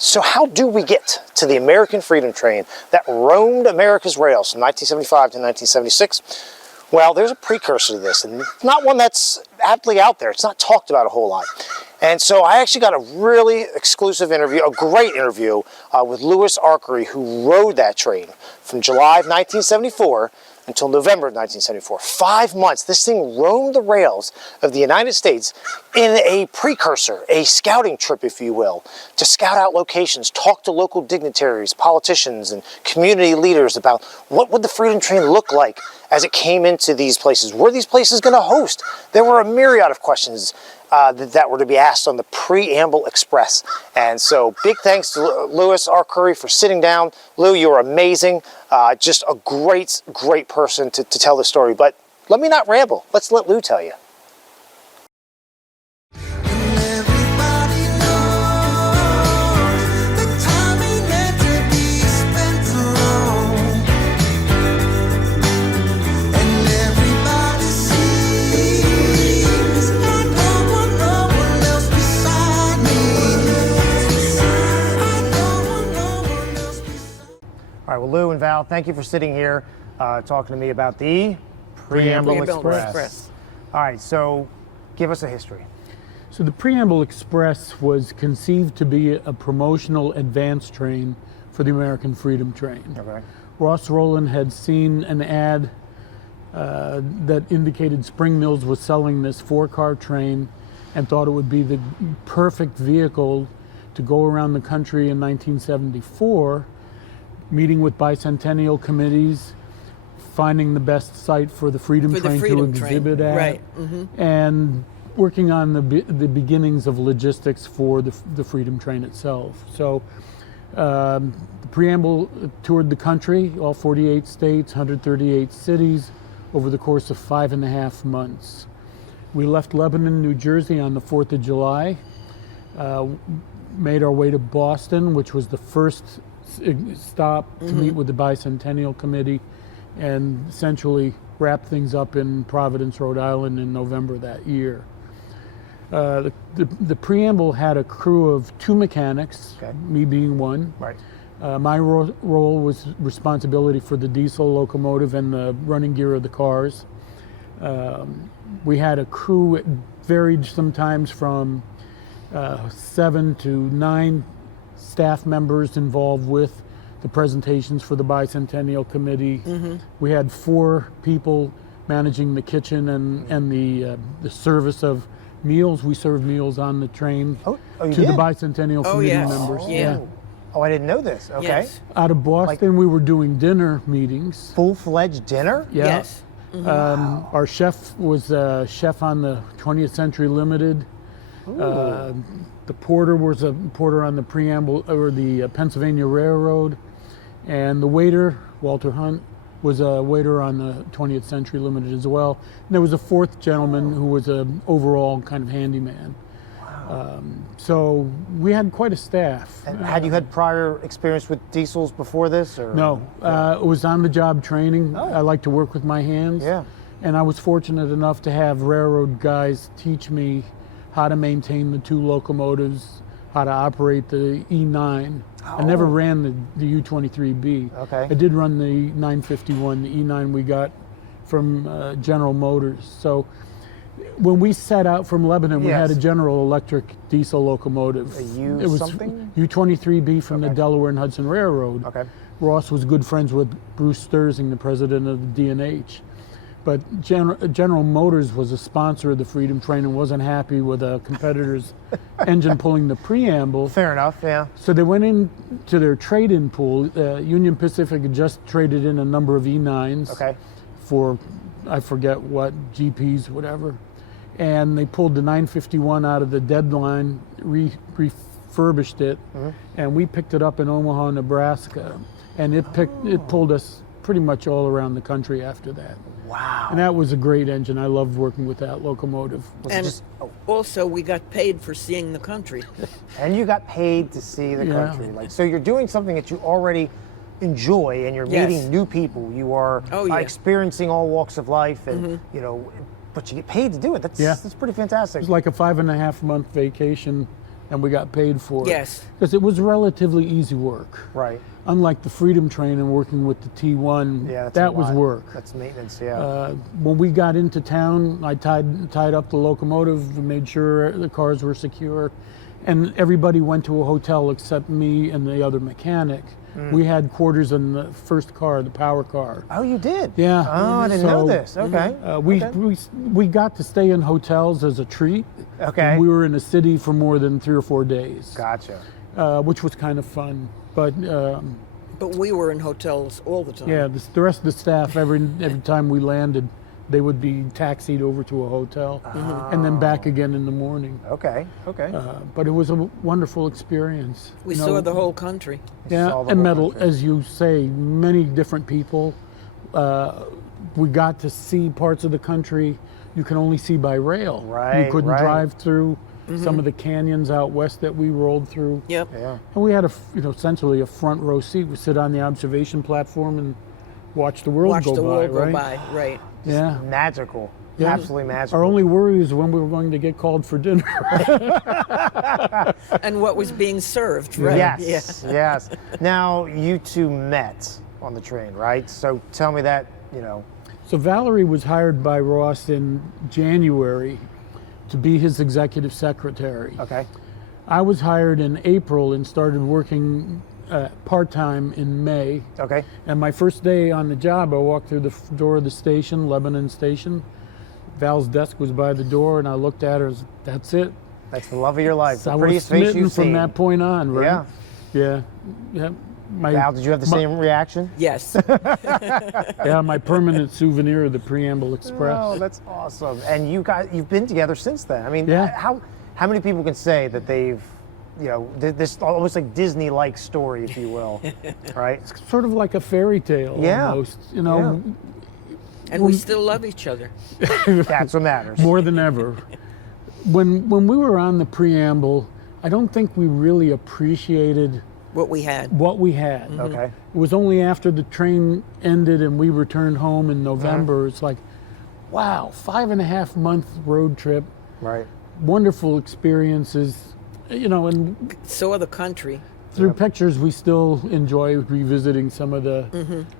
So how do we get to the American Freedom Train that roamed America's rails from 1975 to 1976? Well, there's a precursor to this, and not one that's aptly out there. It's not talked about a whole lot. And so I actually got a really exclusive interview, a great interview with Valerie Arcuri, who rode that train from July of 1974 until November of 1974. 5 months, this thing roamed the rails of the United States in a precursor, a scouting trip, if you will, to scout out locations, talk to local dignitaries, politicians, and community leaders about what would the Freedom Train look like as it came into these places. Were these places going to host? There were a myriad of questions that were to be asked on the Preamble Express. And so big thanks to Valerie Arcuri for sitting down. Lou, you're amazing. Just a great, great person to tell the story. But let me not ramble. Let's let Lou tell you. All right, well, Lou and Val, thank you for sitting here talking to me about the Preamble Express. All right, so give us a history. So the Preamble Express was conceived to be a promotional advance train for the American Freedom Train. Okay. Ross Rowland had seen an ad that indicated Spring Mills was selling this 4-car train and thought it would be the perfect vehicle to go around the country in 1974, meeting with bicentennial committees, finding the best site for the Freedom Train to exhibit at, right. And working on the beginnings of logistics for the Freedom Train itself. So the Preamble toured the country, all 48 states, 138 cities, over the course of 5.5 months. We left Lebanon, New Jersey on the 4th of July, made our way to Boston, which was the first stop to meet with the Bicentennial Committee, and essentially wrap things up in Providence, Rhode Island in November that year. The Preamble had a crew of 2 mechanics, okay, me being one. Right. My role was responsibility for the diesel locomotive and the running gear of the cars. We had a crew, it varied sometimes from 7 to 9 staff members involved with the presentations for the Bicentennial Committee. We had 4 people managing the kitchen and the service of meals. We served meals on the train to the did? Bicentennial Committee members. Yeah. Oh, I didn't know this. Okay. Yes. Out of Boston, we were doing dinner meetings. Full-fledged dinner? Yeah. Yes. Wow. Our chef was a chef on the 20th Century Limited. The porter was a porter on the Preamble or the Pennsylvania Railroad, and the waiter, Walter Hunt, was a waiter on the 20th Century Limited as well. And there was a 4th gentleman who was an overall kind of handyman. Wow. So we had quite a staff. And had you had prior experience with diesels before this? Or? No, it was on-the-job training. I like to work with my hands. Yeah. And I was fortunate enough to have railroad guys teach me how to maintain the 2 locomotives, how to operate the E9. I never ran the U-23B. Okay. I did run the 951, the E9 we got from General Motors. So when we set out from Lebanon, we had a General Electric diesel locomotive. A U it was something? U-23B from the Delaware and Hudson Railroad. Okay. Ross was good friends with Bruce Sturzing, the president of the D&H. But General Motors was a sponsor of the Freedom Train and wasn't happy with a competitor's engine pulling the Preamble. Fair enough, yeah. So they went into their trade-in pool. Union Pacific had just traded in a number of E9s for, I forget what, GPs, whatever. And they pulled the 951 out of the deadline, refurbished it, and we picked it up in Omaha, Nebraska. And it pulled us pretty much all around the country after that. Wow. And that was a great engine. I loved working with that locomotive. And also we got paid for seeing the country. And you got paid to see the country. Like, so you're doing something that you already enjoy, and you're meeting new people. You are experiencing all walks of life, and you know, but you get paid to do it. That's pretty fantastic. It was like a 5.5 month vacation and we got paid for it. Yes. Because it was relatively easy work. Right. Unlike the Freedom Train and working with the T1, Yeah, that's that a was lot. work. That's maintenance, yeah. When we got into town, I tied up the locomotive, made sure the cars were secure, and everybody went to a hotel except me and the other mechanic. We had quarters in the first car, the power car. Oh, you did? Yeah. Oh, I didn't know So, this. Okay. We got to stay in hotels as a treat. Okay. We were in a city for more than 3 or 4 days, Gotcha. which was kind of fun. But But we were in hotels all the time. yeah, the rest of the staff, every time we landed, they would be taxied over to a hotel and then back again in the morning. Okay. Okay. But it was a wonderful experience. We You saw know, the whole country. yeah, saw the and whole met, as you say, many different people. We got to see parts of the country you can only see by rail. Right, You couldn't right. drive through some of the canyons out west that we rolled through. Yep. Yeah. And we had essentially a front row seat. We sit on the observation platform and watch the world Watch go the by, world right? go by. Right. Yeah. Magical. Yeah. Absolutely magical. Our only worry is when we were going to get called for dinner. And what was being served, right? Yes. Yeah. Yes. Now, you two met on the train, right? So tell me that, So Valerie was hired by Ross in January to be his executive secretary. Okay. I was hired in April and started working part-time in May. Okay. And my first day on the job, I walked through the door of the station, Lebanon Station. Val's desk was by the door, and I looked at her and said, that's it. That's the love of your life. So The I was prettiest face smitten you've from seen. that point on, right? Yeah. Yeah. Val, did you have the same reaction? Yes. Yeah, my permanent souvenir of the Preamble Express. Oh, that's awesome. And you've been together since then. I mean, Yeah. how many people can say that they've, this almost like Disney-like story, if you will, right? Sort of like a fairy tale Yeah. almost, you know, And we still love each other. That's what matters. more than ever. When we were on the Preamble, I don't think we really appreciated What we had. what we had. Okay. It was only after the train ended and we returned home in November, it's like, wow, 5.5 month road trip, Right. wonderful experiences, and Saw the country. through pictures we still enjoy revisiting some of the,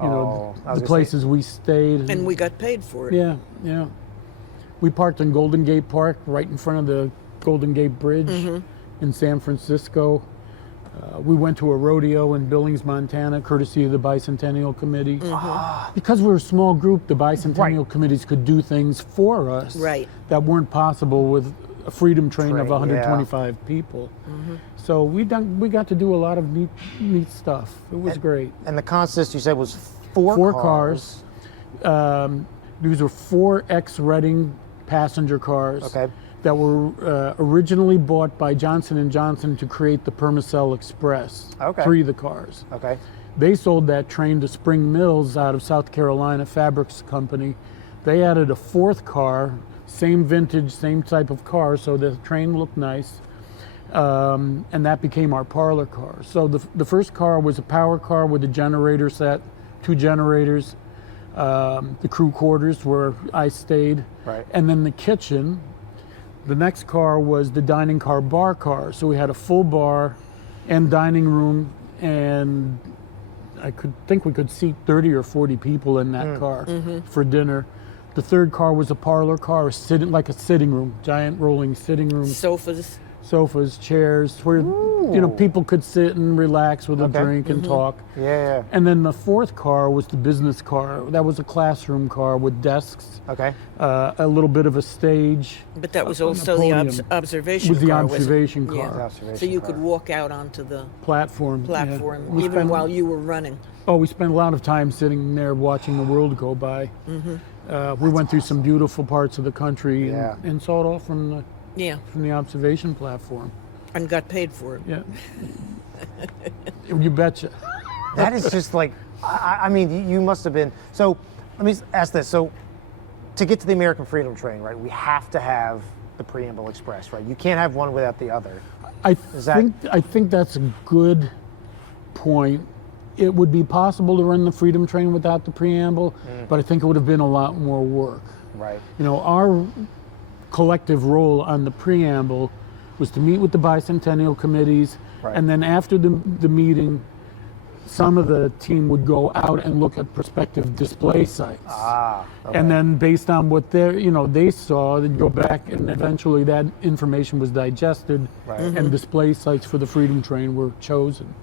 Oh, I was the gonna places we stayed. And we got paid for it. Yeah, yeah. We parked in Golden Gate Park, right in front of the Golden Gate Bridge in San Francisco. We went to a rodeo in Billings, Montana, courtesy of the Bicentennial Committee. Because we're a small group, the Bicentennial Committees could do things for us Right. that weren't possible with a Freedom Train of Train, 125 people. So we got to do a lot of neat stuff. It was great. And the consist you said was four cars. These were 4 ex-Reading passenger cars Okay. that were originally bought by Johnson & Johnson to create the Permacell Express. Okay. 3 of the cars. Okay. They sold that train to Spring Mills out of South Carolina Fabrics Company. They added a 4th car, same vintage, same type of car, so the train looked nice. And that became our parlor car. So the first car was a power car with a generator set, 2 generators, the crew quarters where I stayed, Right. and then the kitchen. The next car was the dining car bar car. So we had a full bar and dining room, and I think we could seat 30 or 40 people in that car for dinner. The third car was a parlor car, like a sitting room, giant rolling sitting room, sofas, chairs, where people could sit and relax with a drink and talk. Yeah. And then the 4th car was the business car. That was a classroom car with desks, Okay. a little bit of a stage. But that was on also the the podium. observation Was the car. wasn't it? observation car. Yeah. The observation So you car. could walk out onto the Platform. yeah. platform We even spent- while you were running. Oh, we spent a lot of time sitting there watching the world go by. We went through some beautiful parts of the country Yeah. and saw it all from Yeah. the observation platform. And got paid for it. Yeah. You betcha. That is just like, I mean, you must have been. So let me ask this. So to get to the American Freedom Train, right, we have to have the Preamble Express, right? You can't have one without the other. I that- think that's a good point. It would be possible to run the Freedom Train without the Preamble, but I think it would have been a lot more work. Right. Our collective role on the Preamble was to meet with the bicentennial committees, Right. and then after the meeting, some of the team would go out and look at prospective display sites. Okay. And then based on what they saw, they'd go back, and eventually that information was digested, and display sites for the Freedom Train were chosen.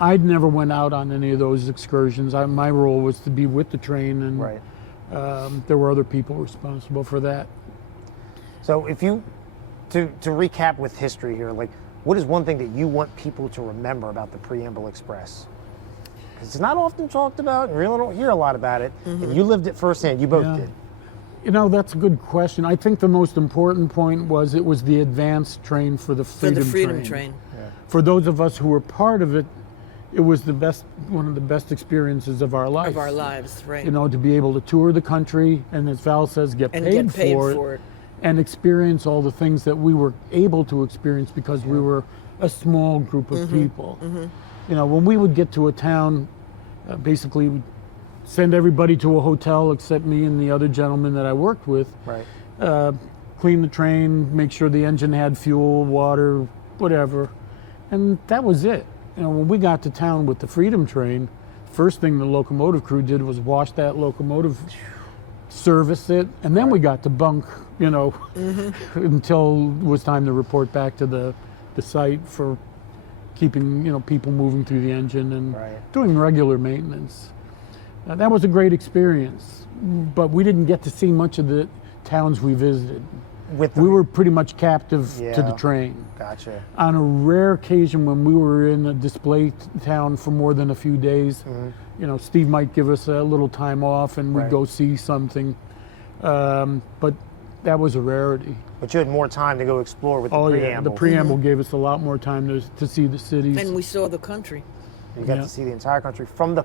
I'd never went out on any of those excursions. My role was to be with the train, and there were other people responsible for that. So if you, to recap with history here, like, what is one thing that you want people to remember about the Preamble Express? Because it's not often talked about, and you really don't hear a lot about it. And you lived it firsthand. You both did. You know, that's a good question. I think the most important point was it was the advanced train for the Freedom Train. For those of us who were part of it, it was one of the best experiences of our life. Of our lives, right. You know, to be able to tour the country, and as Val says, get paid for it. And experience all the things that we were able to experience because we were a small group of people. You know, when we would get to a town, basically we'd send everybody to a hotel except me and the other gentleman that I worked with. Clean the train, make sure the engine had fuel, water, whatever. And that was it. You know, when we got to town with the Freedom Train, first thing the locomotive crew did was wash that locomotive, service it, and then we got to bunk, you know, until it was time to report back to the site for keeping, you know, people moving through the engine and doing regular maintenance. That was a great experience, but we didn't get to see much of the towns we visited. We were pretty much captive to the train. Gotcha. On a rare occasion when we were in a display town for more than a few days, you know, Steve might give us a little time off and we'd go see something. But that was a rarity. But you had more time to go explore with the Preamble. Yeah, the Preamble gave us a lot more time to see the cities. And we saw the country. You got to see the entire country from the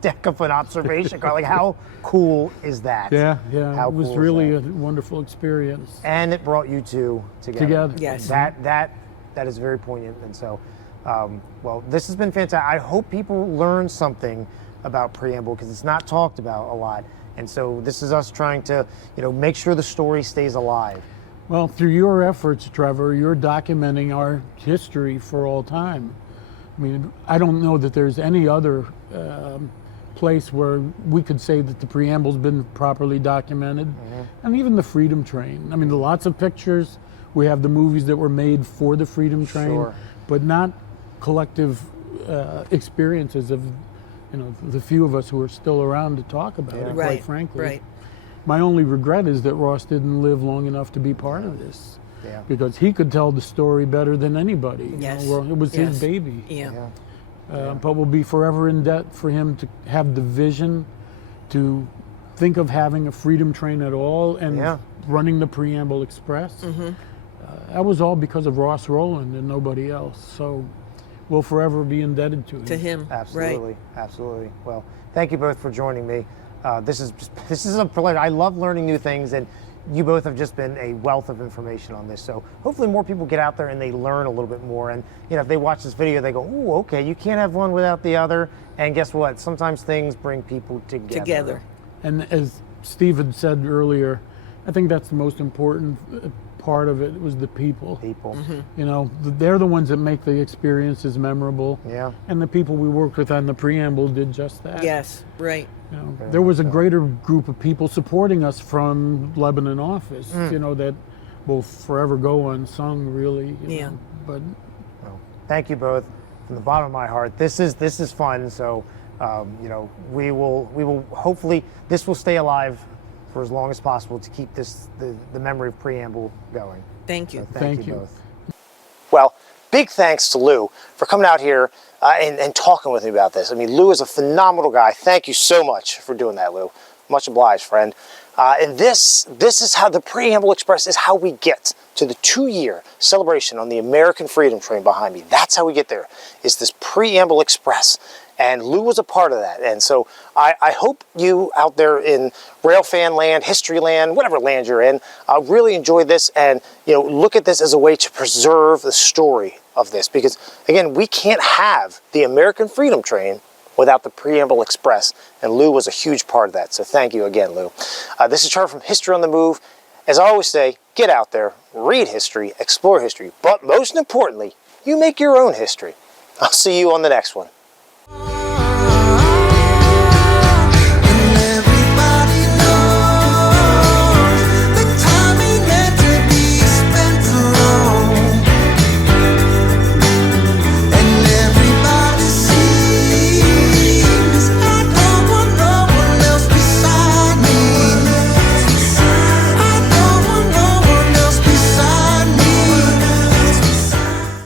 deck of an observation car. Like, how cool is that? Yeah. How it was cool is really that? a wonderful experience. And it brought you two together. Yes. That is very poignant. And so, well, this has been fantastic. I hope people learn something about Preamble because it's not talked about a lot. And so this is us trying to, you know, make sure the story stays alive. Well, through your efforts, Trevor, you're documenting our history for all time. I mean, I don't know that there's any other place where we could say that the Preamble's been properly documented. And even the Freedom Train. I mean, lots of pictures. We have the movies that were made for the Freedom Train, but not collective experiences of, you know, the few of us who are still around to talk about it, quite frankly. My only regret is that Ross didn't live long enough to be part of this. Because he could tell the story better than anybody. Yes. You know, it was his baby. But we'll be forever in debt for him to have the vision to think of having a Freedom Train at all and running the Preamble Express. That was all because of Ross Rowland and nobody else. So we'll forever be indebted to him. To him. Absolutely. Absolutely. Well, thank you both for joining me. This is a pleasure. I love learning new things, and you both have just been a wealth of information on this. So hopefully more people get out there and they learn a little bit more. And, you know, if they watch this video, they go, "Ooh, okay, you can't have one without the other." And guess what? Sometimes things bring people together. And as Steve had said earlier, I think that's the most important part of it was the people. You know, they're the ones that make the experiences memorable. And the people we worked with on the Preamble did just that. Yes, right. You know, there was a greater group of people supporting us from Lebanon office, you know, that will forever go unsung, really. You know. But well, thank you both from the bottom of my heart. This is fun. So, you know, we will hopefully this will stay alive for as long as possible to keep the memory of Preamble going. Thank you. So thank you both. Well, big thanks to Lou for coming out here and talking with me about this. I mean, Lou is a phenomenal guy. Thank you so much for doing that, Lou. Much obliged, friend. And this is how the Preamble Express is how we get to the 2-year celebration on the American Freedom Train behind me. That's how we get there, is this Preamble Express. And Lou was a part of that. And so I hope you out there in railfan land, history land, whatever land you're in, really enjoy this and, you know, look at this as a way to preserve the story of this. Because, again, we can't have the American Freedom Train without the Preamble Express. And Lou was a huge part of that. So thank you again, Lou. This is Trevor from History on the Move. As I always say, get out there, read history, explore history, but most importantly, you make your own history. I'll see you on the next one.